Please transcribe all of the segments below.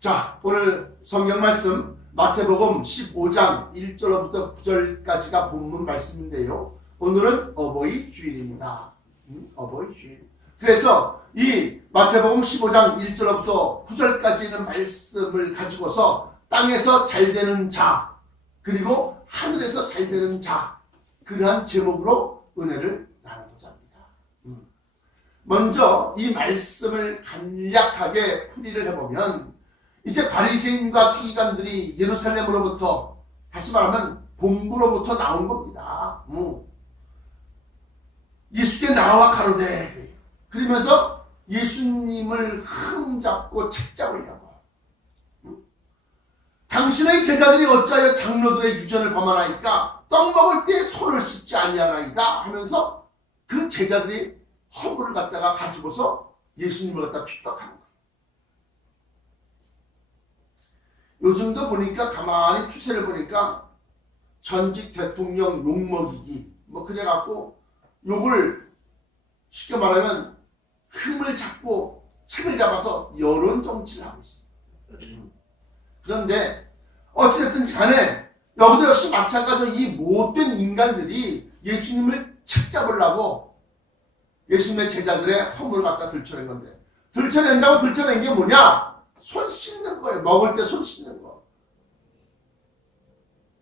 자, 오늘 성경 말씀 마태복음 15장 1절부터 9절까지가 본문 말씀인데요. 오늘은 어버이 주일입니다. 어버이 주일. 그래서 이 마태복음 15장 1절부터 9절까지 있는 말씀을 가지고서 땅에서 잘 되는 자, 그리고 하늘에서 잘 되는 자, 그러한 제목으로 은혜를 나누고자 합니다. 먼저 이 말씀을 간략하게 풀이를 해보면, 이제 바리새인과 서기관들이 예루살렘으로부터, 다시 말하면 본부로부터 나온 겁니다. 예수께 나와 가로되, 그러면서 예수님을 흠잡고 책잡으려고, 당신의 제자들이 어찌하여 장로들의 유전을 범하나이까? 떡 먹을 때 손을 씻지 아니하나이다 하면서 그 제자들이 허물을 갖다가 가지고서 예수님을 갖다 핍박하는 거예요. 요즘도 보니까 가만히 추세를 보니까 전직 대통령 욕먹이기 뭐 그래갖고 욕을 쉽게 말하면 흠을 잡고 책을 잡아서 여론 정치를 하고 있어요. 그런데 어찌됐든지 간에 여기도 역시 마찬가지로 이 못된 인간들이 예수님을 책잡으려고 예수님의 제자들의 허물을 갖다 들춰낸 건데, 들춰낸다고 들춰낸 게 뭐냐? 손 씻는 거예요. 먹을 때 손 씻는 거.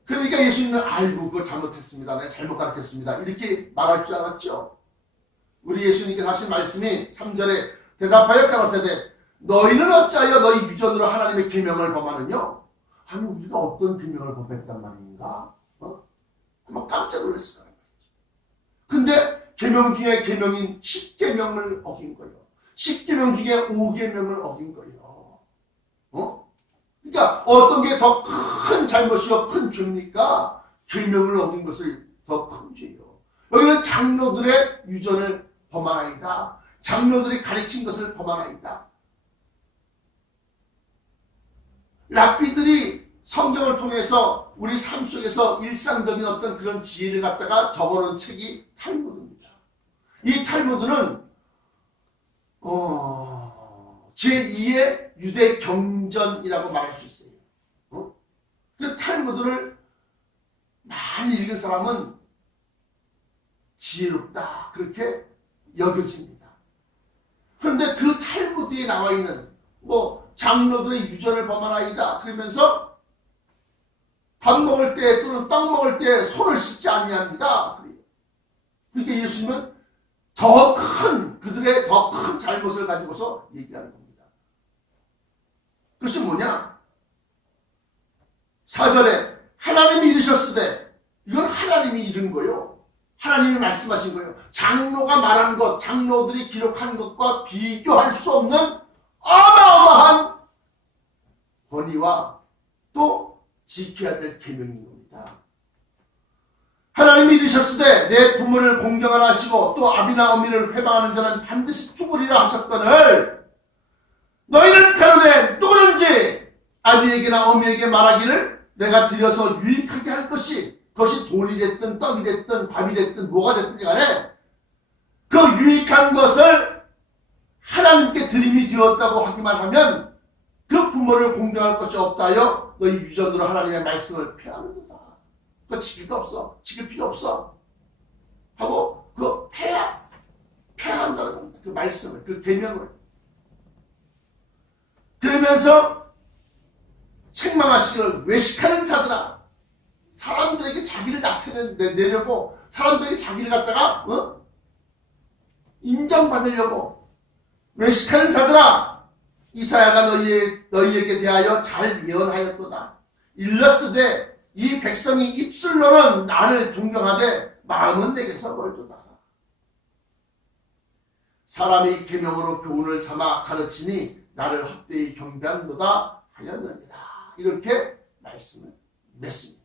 그러니까 예수님은 아이고 그거 잘못했습니다. 내가 잘못 가르쳤습니다. 이렇게 말할 줄 알았죠. 우리 예수님께서 하신 말씀이 3절에 대답하여 가라사대 너희는 어찌하여 너희 유전으로 하나님의 계명을 범하느냐? 아니 우리가 어떤 계명을 범했단 말인가? 한번 깜짝 놀랐을 거란 말이죠. 근데 계명 중에 계명인 10계명을 어긴 거예요. 10계명 중에 5계명을 어긴 거예요. 그러니까 어떤 게 더 큰 잘못이요 큰 죄입니까? 계명을 어긴 것을 더 큰 죄예요. 여기는 장로들의 유전을 범하나이다. 장로들이 가리킨 것을 범하나이다. 랍비들이 성경을 통해서 우리 삶 속에서 일상적인 어떤 그런 지혜를 갖다가 적어놓은 책이 탈무드입니다. 이 탈무드는 제2의 유대 경전이라고 말할 수 있어요. 그 탈무드를 많이 읽은 사람은 지혜롭다 그렇게 여겨집니다. 그런데 그 탈무드에 나와 있는 장로들의 유전을 범하나이다 그러면서 밥 먹을 때 또는 떡 먹을 때 손을 씻지 아니합니다. 그러니까 예수님은 그들의 더 큰 잘못을 가지고서 얘기하는 겁니다. 그것이 뭐냐? 4절에 하나님이 이르셨으되, 이건 하나님이 이른 거요. 하나님이 말씀하신 거예요. 장로가 말한 것, 장로들이 기록한 것과 비교할 수 없는 어마어마한 권위와 또 지켜야 될 계명인 겁니다. 하나님이 이르셨으되 내 부모를 공경하라 하시고 또 아비나 어미를 회방하는 자는 반드시 죽으리라 하셨거늘, 너희는 가로되 누구든지 아비에게나 어미에게 말하기를 내가 드려서 유익하게 할 것이, 그것이 돈이 됐든 떡이 됐든 밥이 됐든 뭐가 됐든 간에 그 유익한 것을 하나님께 드림이 되었다고 하기만 하면 그 부모를 공경할 것이 없다 하여 너희 유전으로 하나님의 말씀을 폐하는도다. 그거 지킬 거 없어. 지킬 필요 없어. 하고 그거 폐한다는 겁니다. 그 말씀을, 그 계명을. 그러면서 책망하시기를 외식하는 자들아, 사람들에게 자기를 나타내려고, 사람들에게 자기를 갖다가 인정받으려고 외식하는 자들아, 이사야가 너희에게 대하여 잘 예언하였도다. 일렀으되 이 백성이 입술로는 나를 존경하되 마음은 내게서 멀도다. 사람이 계명으로 교훈을 삼아 가르치니 나를 헛되이 경배한도다 하였느니라. 이렇게 말씀을 맺습니다.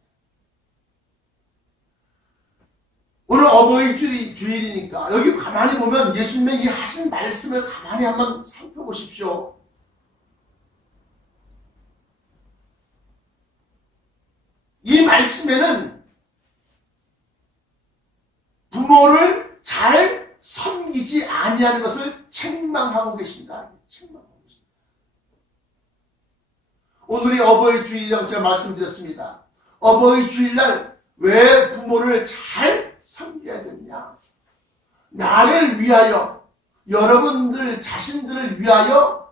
오늘 어버이 주일이니까 여기 가만히 보면 예수님의 이 하신 말씀을 가만히 한번 살펴보십시오. 이 말씀에는 부모를 잘 섬기지 아니하는 것을 책망하고 계신다. 책망하고 계신다. 오늘이 어버이 주일이라고 제가 말씀드렸습니다. 어버이 주일날 왜 부모를 잘 섬겨야 되느냐? 나를 위하여, 여러분들 자신들을 위하여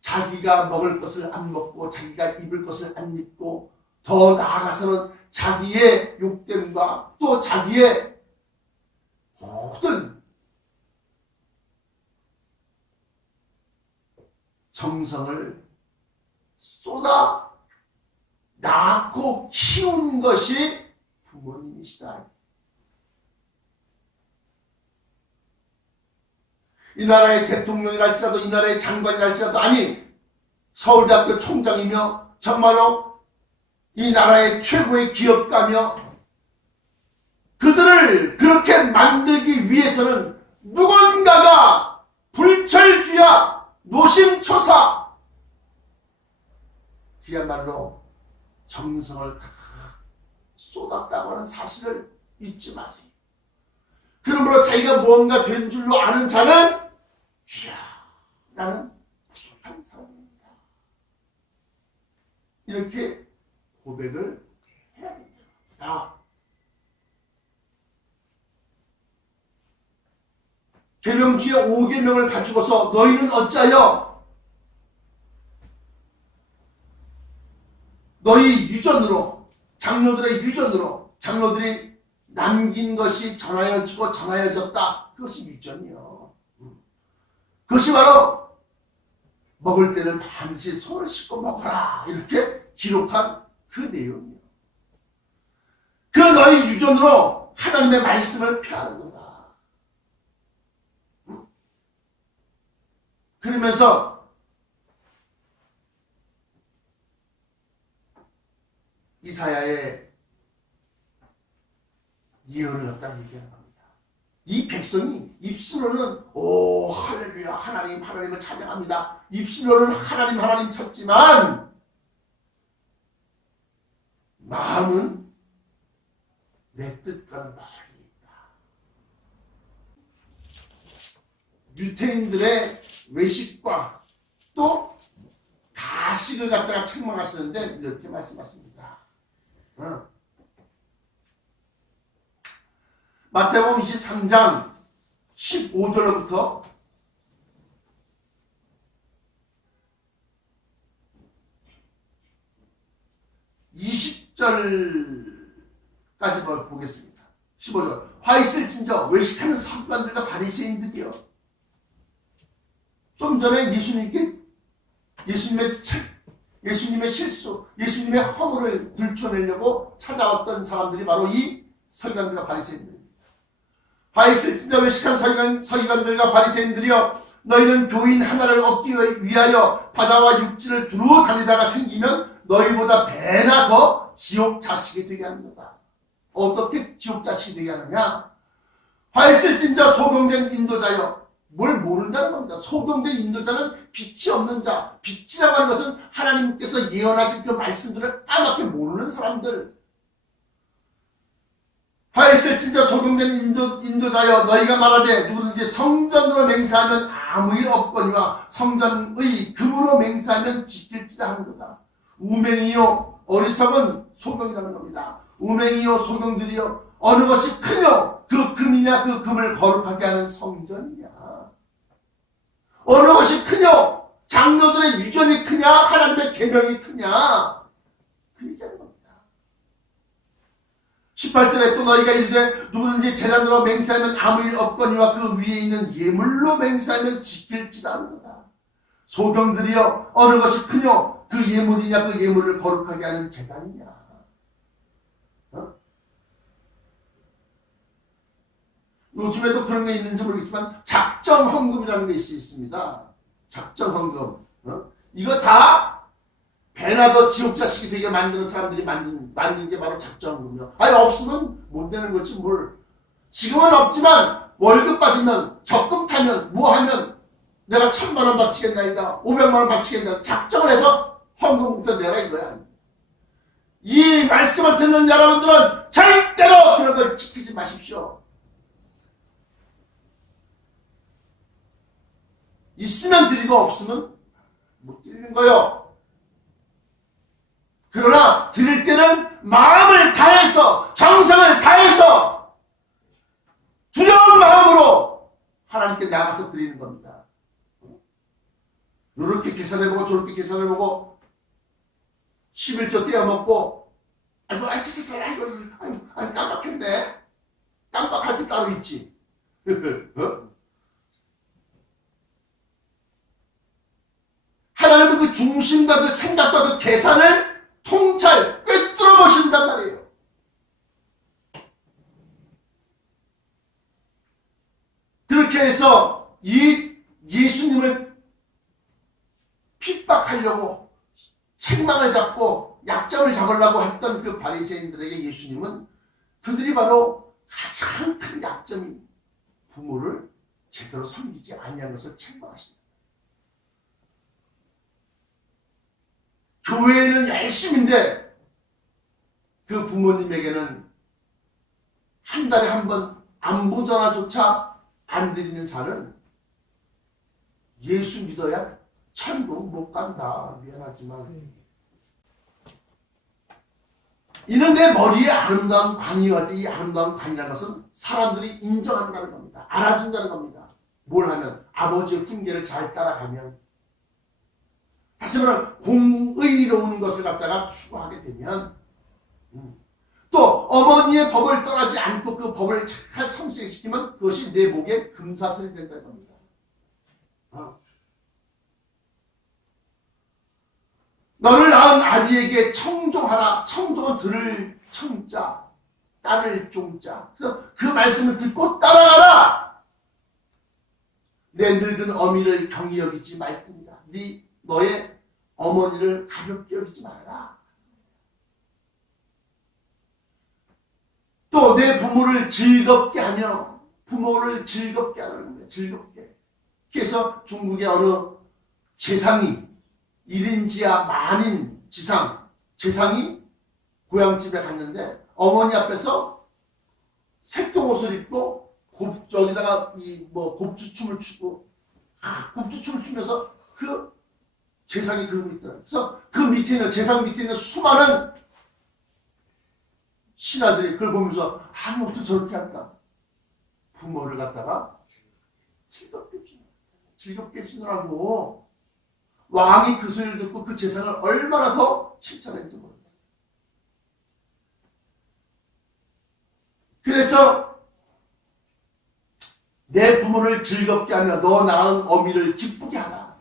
자기가 먹을 것을 안 먹고 자기가 입을 것을 안 입고 더 나아가서는 자기의 욕됨과 또 자기의 모든 정성을 쏟아 낳고 키운 것이 부모님이시다. 이 나라의 대통령이랄지라도 이 나라의 장관이랄지라도 아니 서울대학교 총장이며 정말로 이 나라의 최고의 기업가며 그들을 그렇게 만들기 위해서는 누군가가 불철주야 노심초사 그야말로 정성을 다 쏟았다고 하는 사실을 잊지 마세요. 그러므로 자기가 무언가 된 줄로 아는 자는 주야 나는 부족한 사람입니다. 이렇게 고백을 해야 된다. 계명 중에 5계명을 가지고서 너희는 어찌하여 너희 유전으로 장로들의 유전으로 장로들이 남긴 것이 전하여지고 전하여졌다. 그것이 유전이요. 그것이 바로 먹을 때는 반드시 손을 씻고 먹어라 이렇게 기록한 그 내용이요. 그 너희 유전으로 하나님의 말씀을 폐하는 거다. 그러면서 이사야의 예언을 갖다 얘기하는 겁니다. 이 백성이 입술로는 오 할렐루야 하나님 하나님을 찬양합니다. 입술로는 하나님 하나님 쳤지만 마음은 내 뜻과는 멀리 있다. 유태인들의 외식과 또 가식을 갖다가 책망하시는데 이렇게 말씀하십니다. 마태복음 23장 15절부터 20절까지 보겠습니다. 15절 화 있을진저 외식하는 서기관들과 바리새인들이여. 좀 전에 예수님의 실수, 예수님의 허물을 들춰내려고 찾아왔던 사람들이 바로 이 서기관들과 바리새인들입니다. 화 있을진저 외식한 서기관들과 바리새인들이여, 너희는 교인 하나를 얻기 위하여 바다와 육지를 두루 다니다가 생기면 너희보다 배나 더 지옥 자식이 되게 합니다. 어떻게 지옥 자식이 되게 하느냐? 화 있을진저 소경된 인도자여. 뭘 모른다는 겁니다. 소경된 인도자는 빛이 없는 자. 빛이라고 하는 것은 하나님께서 예언하신 그 말씀들을 까맣게 모르는 사람들. 화 있을진저 소경된 인도자여, 너희가 말하되 누구든지 성전으로 맹세하면 아무 일 없거니와 성전의 금으로 맹세하면 지킬지라 하는 거다. 우맹이요 어리석은 소경이라는 겁니다. 우맹이요 소경들이요, 어느 것이 크뇨? 그 금이냐 그 금을 거룩하게 하는 성전이냐? 어느 것이 크뇨? 장로들의 유전이 크냐? 하나님의 계명이 크냐? 그 얘기하는 겁니다. 18절에 또 너희가 이르되 누구든지 제단으로 맹세하면 아무 일 없거니와 그 위에 있는 예물로 맹세하면 지킬지다 하는 거다. 소경들이여, 어느 것이 크뇨? 그 예물이냐 그 예물을 거룩하게 하는 제단이냐? 요즘에도 그런 게 있는지 모르겠지만 작정헌금이라는 게 있습니다. 작정헌금. 이거 다 배나 더 지옥 자식이 되게 만드는 사람들이 만든 게 바로 작정헌금이요. 아니 없으면 못 내는 거지 뭘. 지금은 없지만 월급 받으면 적금 타면 뭐 하면 내가 1,000만 원 바치겠나이다 500만 원 바치겠나 작정을 해서 헌금부터 내라 이거야. 이 말씀을 듣는 여러분들은 절대로 그런 걸 지키지 마십시오. 있으면 드리고 없으면 못 드리는 거요. 마음을 다해서, 정성을 다해서, 두려운 마음으로 하나님께 나가서 드리는 겁니다. 이렇게 계산해보고 저렇게 계산해보고 11조 떼어먹고 아이고 깜빡했네. 깜빡할 게 따로 있지. 어? 하나님은 그 중심과 그 생각과 그 계산을 통찰 꿰뚫어 보신단 말이에요. 그렇게 해서 이 예수님을 핍박하려고 책망을 잡고 약점을 잡으려고 했던 그 바리새인들에게 예수님은 그들이 바로 가장 큰 약점이 부모를 제대로 섬기지 아니한 것을 책망하십니다. 교회는 열심인데 그 부모님에게는 한 달에 한 번 안부 전화조차 안 드리는 자는 예수 믿어야 천국 못 간다. 미안하지만 이는 내 머리에 아름다운 관이어야 돼. 이 아름다운 관이라는 것은 사람들이 인정한다는 겁니다. 알아준다는 겁니다. 뭘 하면? 아버지의 흉계를 잘 따라가면, 다시 말하면 공의로운 것을 갖다가 추구하게 되면, 또 어머니의 법을 떠나지 않고 그 법을 잘 성실시키면 그것이 내 목에 금사슬이 된다는 겁니다. 너를 낳은 아비에게 청종하라. 청종은 들을 청자, 따를 종자. 그래서 그 말씀을 듣고 따라가라. 내 늙은 어미를 경히 여기지 말지니라. 너의 어머니를 가볍게 여기지 말아라. 또 내 부모를 즐겁게 하며, 부모를 즐겁게 하라는 거예요. 즐겁게. 그래서 중국의 어느 재상이 1인 지하 만인 지상 재상이 고향집에 갔는데 어머니 앞에서 색동옷을 입고 여기다가 곱주춤을 추고 곱주춤을 추면서 그 재상이 그러고 있더라고요. 그래서 그 밑에 있는 재상 밑에 있는 수많은 신하들이 그걸 보면서 어떻게 저렇게 할까? 부모를 갖다가 즐겁게 주느라고 왕이 그 소리를 듣고 그 재상을 얼마나 더 칭찬했는지 모릅니다. 그래서 내 부모를 즐겁게 하며 너 낳은 어미를 기쁘게 하라.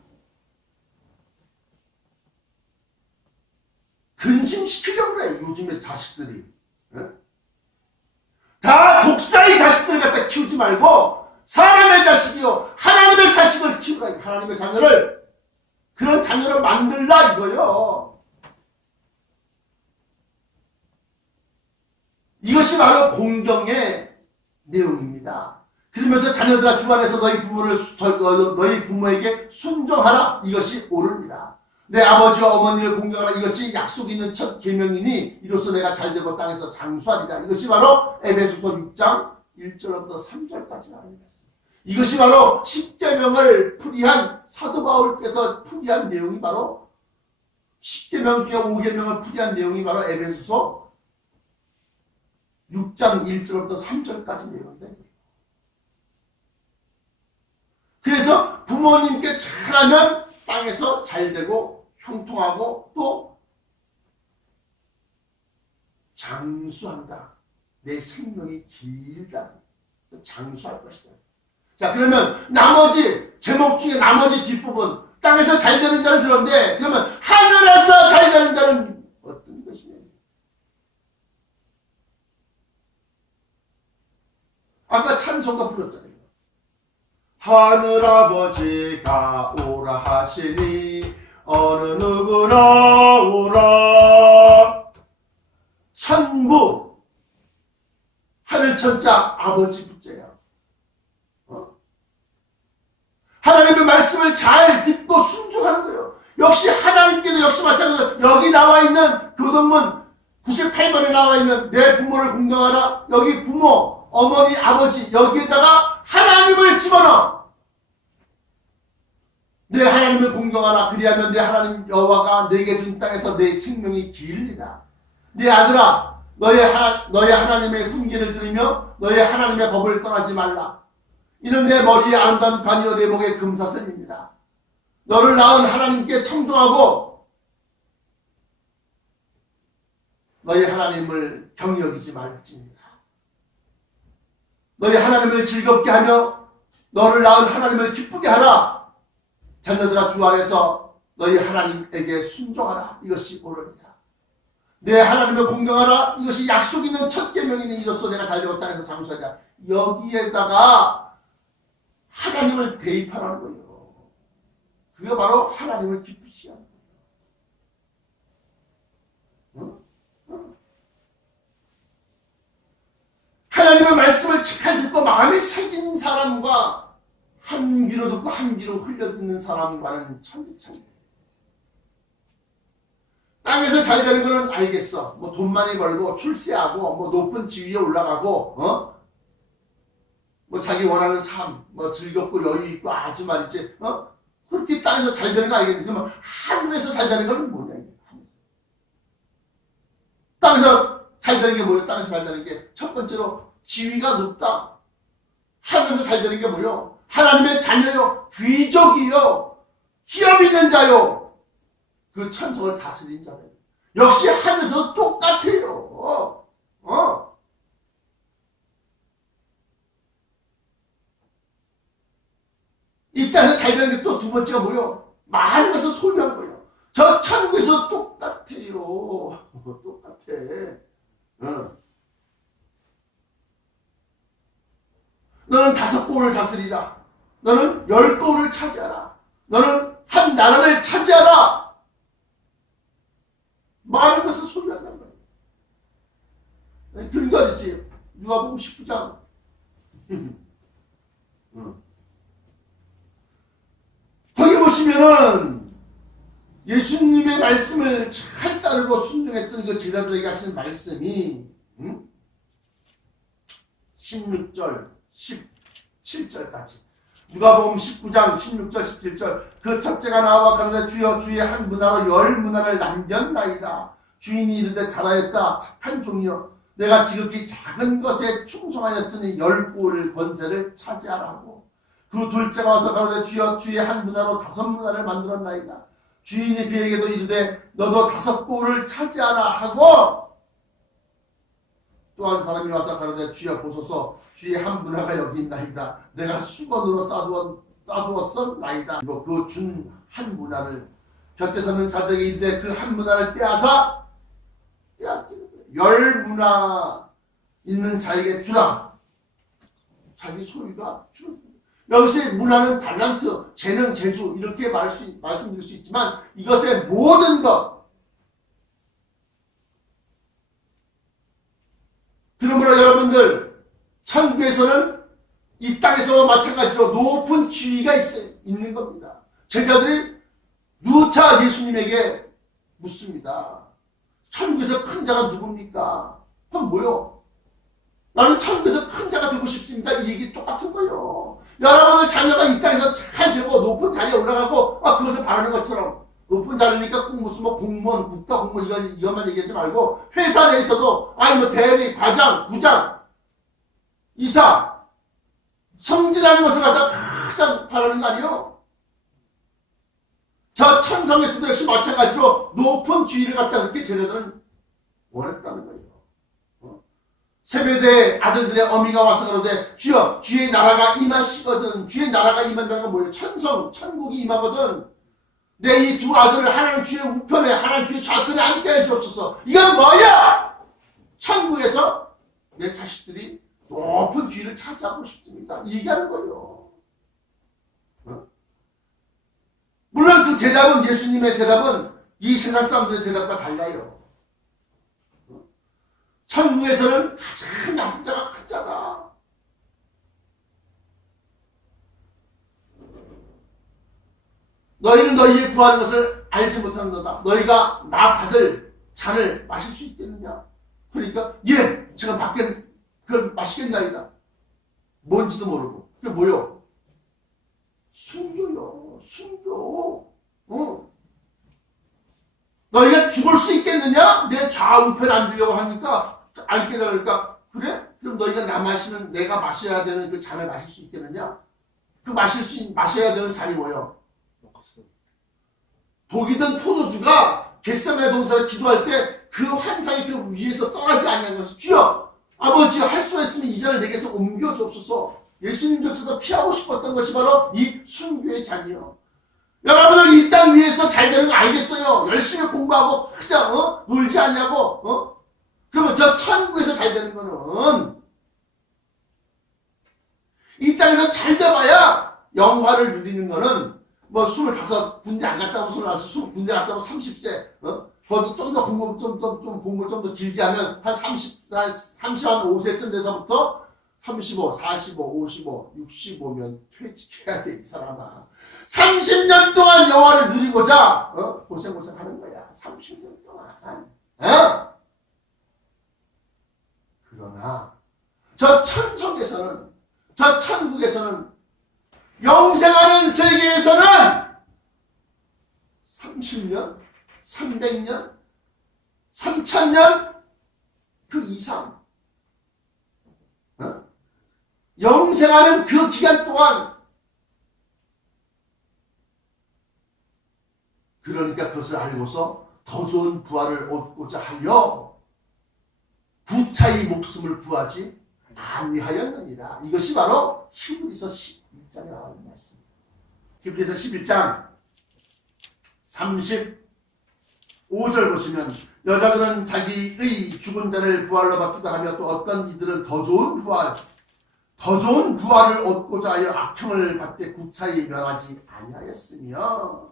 근심시키려고 그래. 요즘의 자식들이. 다 독사의 자식들을 갖다 키우지 말고 사람의 자식이요 하나님의 자식을 키우라. 하나님의 자녀를, 그런 자녀를 만들라 이거요. 이것이 바로 공경의 내용입니다. 그러면서 자녀들아 주 안에서 너희 부모에게 순종하라. 이것이 옳으니라. 내 아버지와 어머니를 공경하라. 이것이 약속 있는 첫 계명이니 이로써 내가 잘되고 땅에서 장수하리라. 이것이 바로 에베소서 6장 1절부터 3절까지 나옵니다. 이것이 바로 10계명을 풀이한 사도 바울께서 풀이한 내용이 바로 10계명 중에 5계명을 풀이한 내용이 바로 에베소서 6장 1절부터 3절까지 내용입니다. 그래서 부모님께 잘하면 땅에서 잘되고 형통하고 또 장수한다. 내 생명이 길다. 장수할 것이다. 자, 그러면 나머지 제목 중에 나머지 뒷부분 땅에서 잘 되는 자는 그런데 그러면 하늘에서 잘 되는 자는 어떤 것이냐? 아까 찬송가 불렀잖아요. 하늘아버지가 오라 하시니 어느 누구나 오라. 천부 하늘천자 아버지 부자야. 하나님의 말씀을 잘 듣고 순종하는 거예요. 역시 하나님께도 역시 마찬가지로 여기 나와 있는 교동문 98번에 나와 있는 내 부모를 공경하라. 여기 부모, 어머니, 아버지 여기에다가 하나님을 집어넣어. 내 하나님을 공경하라. 그리하면 내 하나님 여호와가 내게 준 땅에서 내 생명이 길리라. 네 아들아, 너의 하나님의 훈계를 들으며 너의 하나님의 법을 떠나지 말라. 이는 내 머리에 아름다운 관이요 내 목에 금사슬입니다. 너를 낳은 하나님께 청종하고 너희 하나님을 경히 여기지 말지니라. 너희 하나님을 즐겁게 하며 너를 낳은 하나님을 기쁘게 하라. 자녀들아, 주 안에서 너희 하나님에게 순종하라. 이것이 옳으니라. 내 하나님을 공경하라. 이것이 약속 있는 첫 계명이니 이로써 내가 잘되고 땅에서 장수하리라. 여기에다가 하나님을 대입하라는 거예요. 그게 바로 하나님을 기쁘시게 하는 거예요. 하나님의 말씀을 착하게 듣고 마음에 새긴 사람과 한 귀로 듣고 한 귀로 흘려 듣는 사람과는 천지차이예요. 땅에서 잘 되는 거는 알겠어. 뭐 돈 많이 벌고 출세하고 뭐 높은 지위에 올라가고 뭐 자기 원하는 삶, 뭐 즐겁고 여유 있고 아주 말이지 그렇게 땅에서 잘 되는 거 알겠는데, 그러면 하늘에서 잘 되는 건 뭐냐 이게. 땅에서 잘 되는 게 뭐예요? 땅에서 잘 되는 게 첫 번째로 지위가 높다. 하늘에서 잘 되는 게 뭐요? 하나님의 자녀요, 귀족이요, 기업 있는 자요, 그 천성을 다스린 자예요. 역시 하늘에서 똑같아요. 이 땅에서 잘 되는 게 또 두 번째가 뭐요? 많은 것을 소유한 거예요. 저 천국에서 똑같아요. 똑같아. 너는 5골을 다스리라. 너는 10골을 차지하라. 너는 한 나라를 차지하라. 많은 것을 소유한단 말이에요. 그런 게 어딨지? 누가복음 19장. 거기 보시면은 예수님의 말씀을 잘 따르고 순종했던 그 제자들에게 하시는 말씀이 16절 17절까지, 누가복음 19장 16절 17절, 그 첫째가 나와 가로되 주여 주의 한 문화로 10문화를 남겼나이다. 주인이 이르되 잘하였다 착한 종이여, 내가 지극히 작은 것에 충성하였으니 10골을 권세를 차지하라 하고, 그 둘째가 와서 가로되 주여 주의 한 문화로 5문화를 만들었나이다. 주인이 그에게도 이르되 너도 5골을 차지하라 하고, 또 한 사람이 와서 가로되 주여 보소서 주의 한 문화가 여기 있나이다. 내가 수건으로 싸두었었나이다. 그리고 그 준 한 문화를 곁에 서는 자들에게 이르되 그 한 문화를 빼앗아 10문화 있는 자에게 주라. 자기 소유가 주. 여기서 문화는 달란트, 재능, 재주 이렇게 말씀드릴 수 있지만 이것의 모든 것, 그러므로 여러분들 천국에서는 이 땅에서와 마찬가지로 높은 지위가 있는 겁니다. 제자들이 누차 예수님에게 묻습니다. 천국에서 큰 자가 누굽니까? 그럼 뭐요? 나는 천국에서 큰 자가 되고 싶습니다. 이 얘기 똑같은 거예요. 여러분들 자녀가 이 땅에서 잘 되고 높은 자리에 올라가고 그것을 바라는 것처럼, 높은 자리니까 꼭 무슨 공무원, 국가 공무원 이것만 얘기하지 말고 회사 내에서도 대리, 과장, 부장, 이사, 성질하는 것을 갖다 가장 바라는 거 아니에요? 저 천성에서도 역시 마찬가지로 높은 지위를 갖다 그렇게 제자들은 원했다는 거예요. 세베대의 아들들의 어미가 와서 그러되 주여 주의 나라가 임하시거든. 주의 나라가 임한다는 건 뭐예요? 천성, 천국이 임하거든. 내 이 두 아들을 하나는 주의 우편에 하나는 주의 좌편에 앉게 해주옵소서. 이건 뭐야? 천국에서 내 자식들이 높은 지위를 차지하고 싶습니다. 얘기하는 거예요. 물론 그 대답은, 예수님의 대답은 이 세상 사람들의 대답과 달라요. 천국에서는 가장 낮은 자가 큰 자다. 너희는 너희의 구하는 것을 알지 못하는 거다. 너희가 나 받을 잔을 마실 수 있겠느냐? 그러니까 예, 제가 그걸 마시겠나이다. 뭔지도 모르고. 그게 뭐요? 순교요. 순교. 너희가 내가 죽을 수 있겠느냐? 내 좌우편에 앉으려고 하니까 앉게 달라니까 그래? 그럼 너희가 내가 마셔야 되는 그 잔을 마실 수 있겠느냐? 그 마셔야 되는 잔이 뭐예요? 독이든 포도주가 겟세마네 동산에서 기도할 때 그 환상이 그 위에서 떠나지 아니한 것이 주여 아버지가 할 수 있으면 이 잔을 내게서 옮겨 주옵소서. 예수님조차도 피하고 싶었던 것이 바로 이 순교의 잔이요. 여러분들 이 땅 위에서 잘 되는 거 알겠어요. 열심히 공부하고 그냥 놀지 않냐고. 그러면 저 천국에서 잘 되는 거는 이 땅에서 잘 돼봐야 영화를 누리는 거는 뭐 25 군대 안 갔다 오면 25, 군대 갔다 오면 30세 거기 좀 더 공부 좀 더 길게 하면 한 35세쯤 돼서부터 35, 45, 55, 65면 퇴직해야 돼, 이 사람아. 30년 동안 영화를 누리고자, 고생 하는 거야. 30년 동안. 그러나, 저 천국에서는, 영생하는 세계에서는 30년, 300년, 3000년, 그 이상, 영생하는 그 기간 동안 그러니까 그것을 알고서 더 좋은 부활을 얻고자 하여 구차히 목숨을 구하지 아니하였느니라. 이것이 바로 히브리서 11장에 나오는 말씀입니다. 히브리서 11장 35절 보시면 여자들은 자기의 죽은 자를 부활로 받기도 하며 또 어떤 이들은 더 좋은 부활을 얻고자 하여 악형을 받되 구차히 멸하지 아니하였으며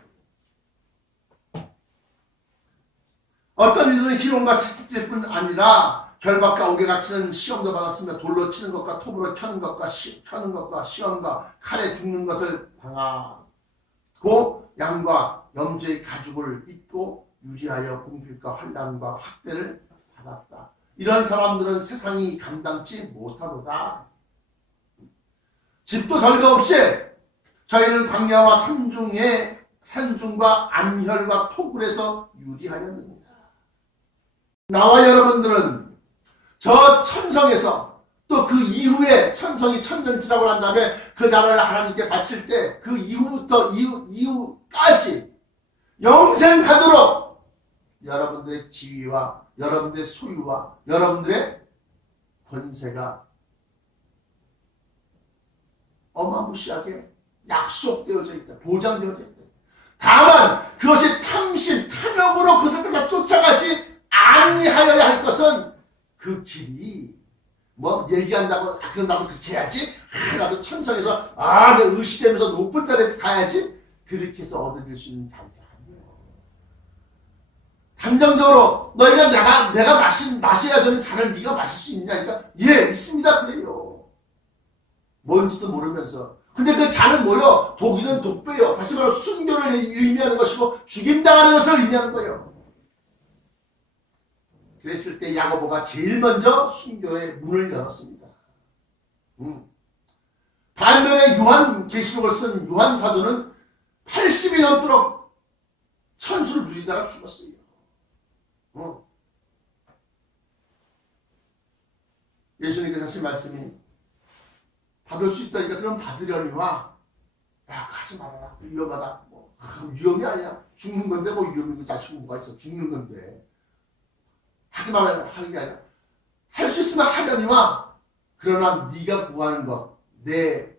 어떤 이들은 희롱과 채찍질 뿐 아니라 결박과 옥에 갇히는 시험도 받았으며 돌로 치는 것과 톱으로 켜는 것과 시험과 칼에 죽는 것을 당하고 양과 염소의 가죽을 입고 유리하여 공필과 환난과 학대를 받았다. 이런 사람들은 세상이 감당치 못하도다. 집도 절거 없이 저희는 광야와 산중과 암혈과 토굴에서 유리하였느니라. 나와 여러분들은 저 천성에서 또 그 이후에 천성이 천년지나고 난 다음에 그 나라를 하나님께 바칠 때 그 이후까지 영생하도록 여러분들의 지위와 여러분들의 소유와 여러분들의 권세가 어마무시하게 약속되어져 있다. 보장되어져 있다. 다만 그것이 탐욕으로 그것을 끝까지 쫓아가지 아니하여야 할 것은 그 길이 뭐 얘기한다고 그럼 나도 그렇게 해야지 나도 천성에서 내가 의시되면서 높은 자리에 가야지 그렇게 해서 얻어질 수 있는 자리가 아니에요. 단정적으로 너희가 내가 마셔야 되는 잔을 네가 마실 수 있냐니까 예 있습니다 그래요. 뭔지도 모르면서 근데 그 잔은 뭐요? 독이든 독배요. 다시 말해 순교를 의미하는 것이고 죽임당하는 것을 의미하는 거예요. 그랬을 때 야고보가 제일 먼저 순교의 문을 열었습니다. 반면에 계시록을 쓴 요한 사도는 80이 넘도록 천수를 누리다가 죽었어요. 예수님께서 하신 말씀이 받을 수 있다니까 그럼 받으려니와 야 가지 말아라 위험하다 위험이 아니야 죽는 건데 위험이 자식 뭐가 있어 죽는 건데 하지 말아야 하는 게 아니라 할 수 있으면 하려니와 그러나 네가 구하는 것 내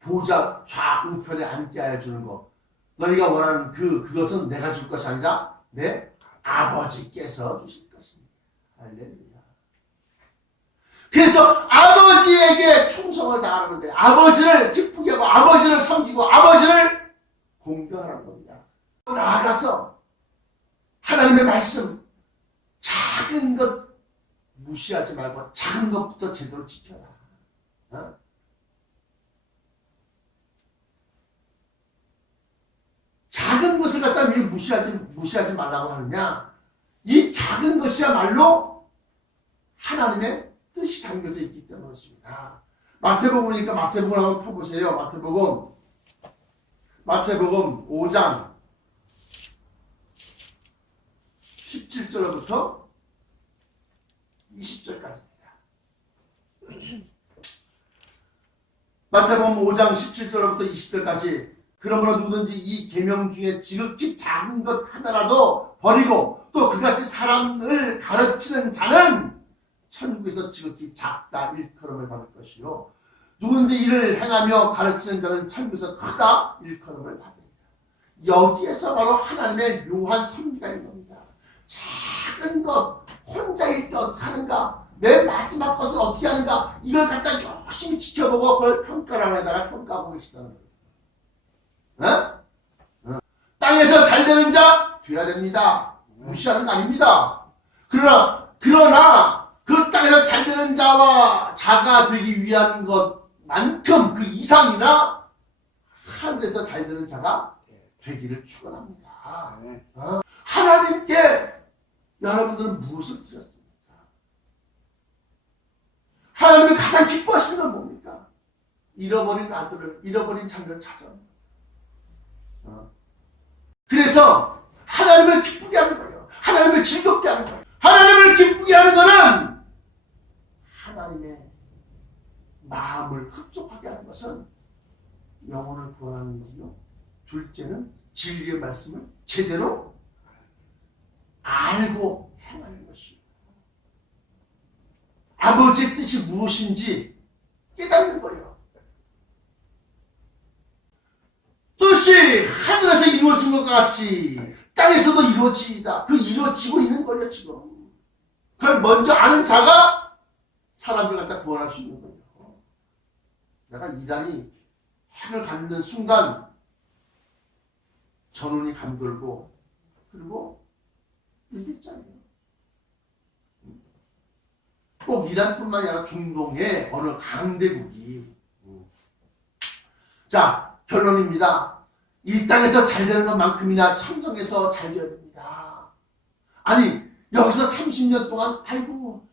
보좌 좌우편에 앉게 하여 주는 것 너희가 원하는 그것은 내가 줄 것이 아니라 내 아버지께서 주실 것입니다. 할렐루야. 그래서 아버지에게 충성을 다하는 거예요. 아버지를 기쁘게 하고 아버지를 섬기고 아버지를 공경하는 겁니다. 나아가서 하나님의 말씀 작은 것 무시하지 말고 작은 것부터 제대로 지켜라. 작은 것을 갖다 왜 무시하지 말라고 하느냐? 이 작은 것이야말로 하나님의 뜻이 담겨져 있기 때문에 그렇습니다. 마태복음이니까 마태복음 한번 펴보세요. 마태복음 5장 17절부터 20절까지입니다. 마태복음 5장 17절부터 20절까지 그러므로 누구든지 이 계명 중에 지극히 작은 것 하나라도 버리고 또 그같이 사람을 가르치는 자는 천국에서 지극히 작다 일컬음을 받을 것이요 누구든지 이를 행하며 가르치는 자는 천국에서 크다 일컬음을 받으리라. 여기에서 바로 하나님의 묘한 섭리가 있는 겁니다. 작은 것, 혼자일 때 어떻게 하는가, 맨 마지막 것을 어떻게 하는가, 이걸 갖다 열심히 지켜보고 그걸 평가하려다가 평가하고 계시다는 거예요. 땅에서 잘 되는 자 돼야 됩니다. 무시하는 거 아닙니다. 그러나 그 땅에서 잘 되는 자와 자가 되기 위한 것만큼 그 이상이나 하늘에서 잘 되는 자가 되기를 축원합니다. 하나님께 여러분들은 무엇을 드렸습니까? 하나님이 가장 기뻐하시는 건 뭡니까? 잃어버린 아들을, 잃어버린 자녀를 찾아옵니다. 그래서 하나님을 기쁘게 하는 거예요. 하나님을 즐겁게 하는 거예요. 하나님을 기쁘게 하는 거는 하나님의 마음을 흡족하게 하는 것은 영혼을 구원하는 일이요. 둘째는 진리의 말씀을 제대로 알고 행하는 것이요. 아버지의 뜻이 무엇인지 깨닫는 거예요. 뜻이 하늘에서 이루어진 것 같이 땅에서도 이루어지다. 그 이루어지고 있는 거예요, 지금. 그걸 먼저 아는 자가 사람을 갖다 구원할 수 있는 거예요. 내가 이단이 핵을 갖는 순간 전운이 감돌고 그리고 이랬잖아요. 꼭 이란뿐만이 아니라 중동의 어느 강대국이 자 결론입니다. 이 땅에서 잘 되는 것만큼이나 천성에서 잘 되어야 됩니다. 아니 여기서 30년 동안 아이고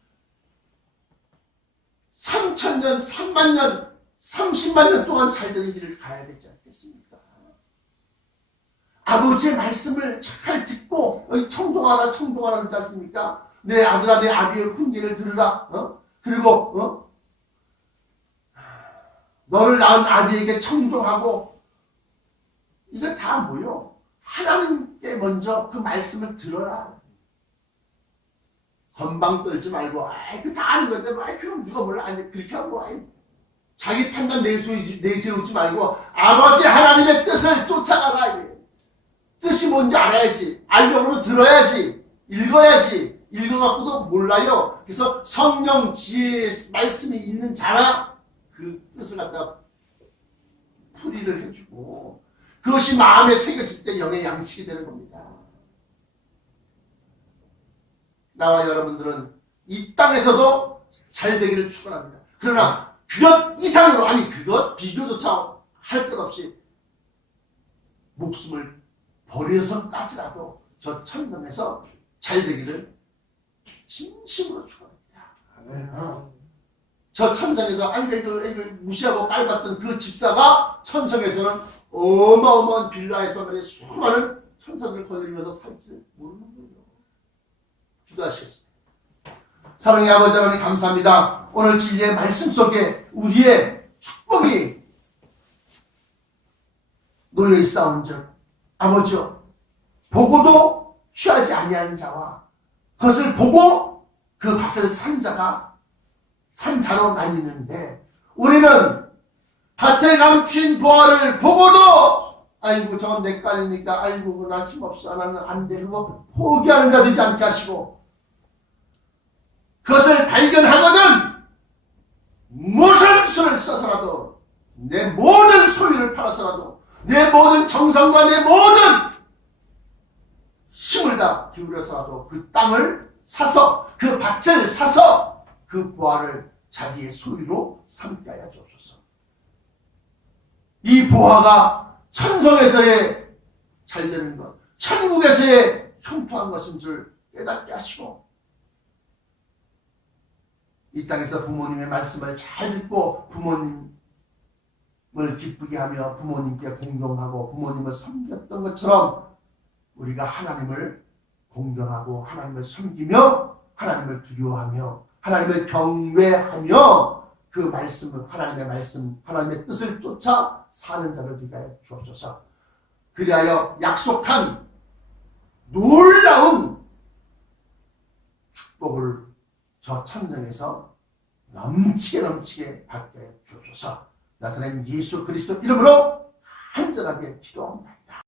3,000년 3만년 30만 년 동안 잘 되는 길을 가야 되지 않겠습니까? 아버지의 말씀을 잘 듣고 청종하라 그러지 않습니까? 내 아들아 내 아비의 훈계를 들으라. 그리고 너를 낳은 아비에게 청종하고 이거 다 뭐요? 하나님께 먼저 그 말씀을 들어라. 건방 떨지 말고 그 다 아는 건데 그럼 누가 몰라. 아니 그렇게 하면 자기 판단 내세우지 말고 아버지 하나님의 뜻을 쫓아가라. 뜻이 뭔지 알아야지. 알려고 하면 들어야지. 읽어야지. 읽어갖고도 몰라요. 그래서 성령 지혜의 말씀이 있는 자라 그 뜻을 갖다 풀이를 해주고 그것이 마음에 새겨질 때 영의 양식이 되는 겁니다. 나와 여러분들은 이 땅에서도 잘 되기를 축원합니다. 그러나 그것 이상으로 아니 그것 비교조차 할 것 없이 목숨을 버려서까지라도 저 천국에서 잘 되기를 진심으로 축원합니다. 저 천상에서 애들 무시하고 깔봤던 그 집사가 천성에서는 어마어마한 빌라에서 말이야 수많은 천사들을 거느리면서 살지 모르는 거예요. 기도하시겠습니다. 사랑의 아버지 하나님 감사합니다. 오늘 진리의 말씀 속에 우리의 축복이 놓여있사온즉 아버지여 보고도 취하지 아니하는 자와 그것을 보고 그 밭을 산 자가 산 자로 나뉘는데 우리는 밭에 감춘 보화를 보고도 아이고 저건 내 깔이니까 아이고 나 힘없어 나는 안 되고 포기하는 자 되지 않게 하시고 그것을 발견하거든 무슨 수를 써서라도 내 모든 소유를 팔아서라도 내 모든 정성과 내 모든 힘을 다 기울여서라도 그 땅을 사서 그 밭을 사서 그 보화를 자기의 소유로 삼게 하여 주옵소서. 이 보화가 천성에서의 잘되는 것, 천국에서의 형통한 것인 줄 깨닫게 하시고 이 땅에서 부모님의 말씀을 잘 듣고 부모님을 기쁘게 하며 부모님께 공경하고 부모님을 섬겼던 것처럼 우리가 하나님을 공경하고 하나님을 섬기며 하나님을 두려워하며 하나님을 경외하며 그 말씀을 하나님의 말씀 하나님의 뜻을 쫓아 사는 자를 되게 하여 주옵소서. 그리하여 약속한 놀라운 축복을 저 천년에서 넘치게 받게 주옵소서. 나사렛 예수 그리스도 이름으로 간절하게 기도합니다.